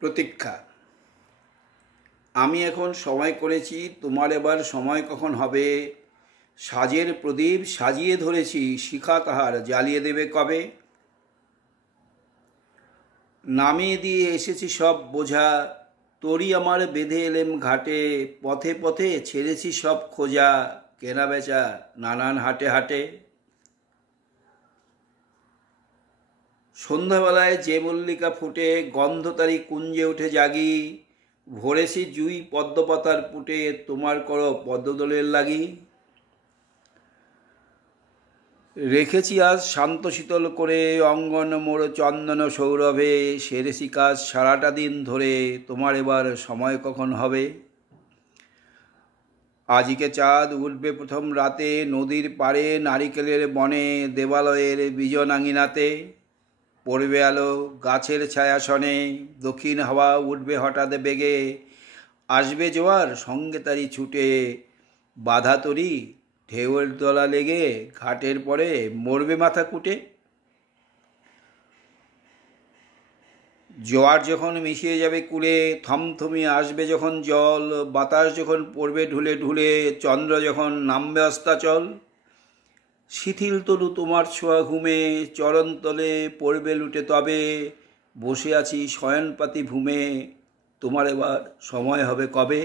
প্রতীক্ষা। আমি এখন সময় করেছি, তোমার এবার সময় কখন হবে? সাজের প্রদীপ সাজিয়ে ধরেছি, শিখা তাহার জ্বালিয়ে দেবে কবে? নামিয়ে দিয়ে এসেছি সব বোঝা, তরি আমার বেঁধে এলেম ঘাটে, পথে পথে ছেড়েছি সব খোঁজা, কেনা বেচা নানান হাটে হাটে। সন্ধ্যাবেলায় যে মল্লিকা ফুটে, গন্ধ তারি কুঞ্জে উঠে জাগি, ভরেছি জুই পদ্মপাতার পুটে, তোমার করো পদ্মদলের লাগি। রেখেছি আজ শান্ত শীতল করে, অঙ্গন মোর চন্দন সৌরভে, সেরেছি কাজ সারাটা দিন ধরে, তোমার এবার সময় কখন হবে? আজকে চাঁদ উঠবে প্রথম রাতে, নদীর পাড়ে নারিকেলের বনে, দেবালয়ের বিজন আঙিনাতে পড়বে আলো গাছের ছায়াসনে, দক্ষিণ হাওয়া উঠবে হঠাৎ বেগে, আসবে জোয়ার সঙ্গে তারি ছুটে, বাধা তরি ঢেউয়ের তলা লেগে, ঘাটের পরে মরবে মাথা কুটে। জোয়ার যখন মিশিয়ে যাবে কুলে, থমথমিয়ে আসবে যখন জল, বাতাস যখন পড়বে ঢুলে ঢুলে, চন্দ্র যখন নামবে অস্তাচল, শিথিল তরু তোমার ছোঁয়া ঘুমে, চরণতলে পড়বে লুটে তবে, বসে আছি শয়নপাতি ভূমে, তোমার এবার সময় হবে কবে?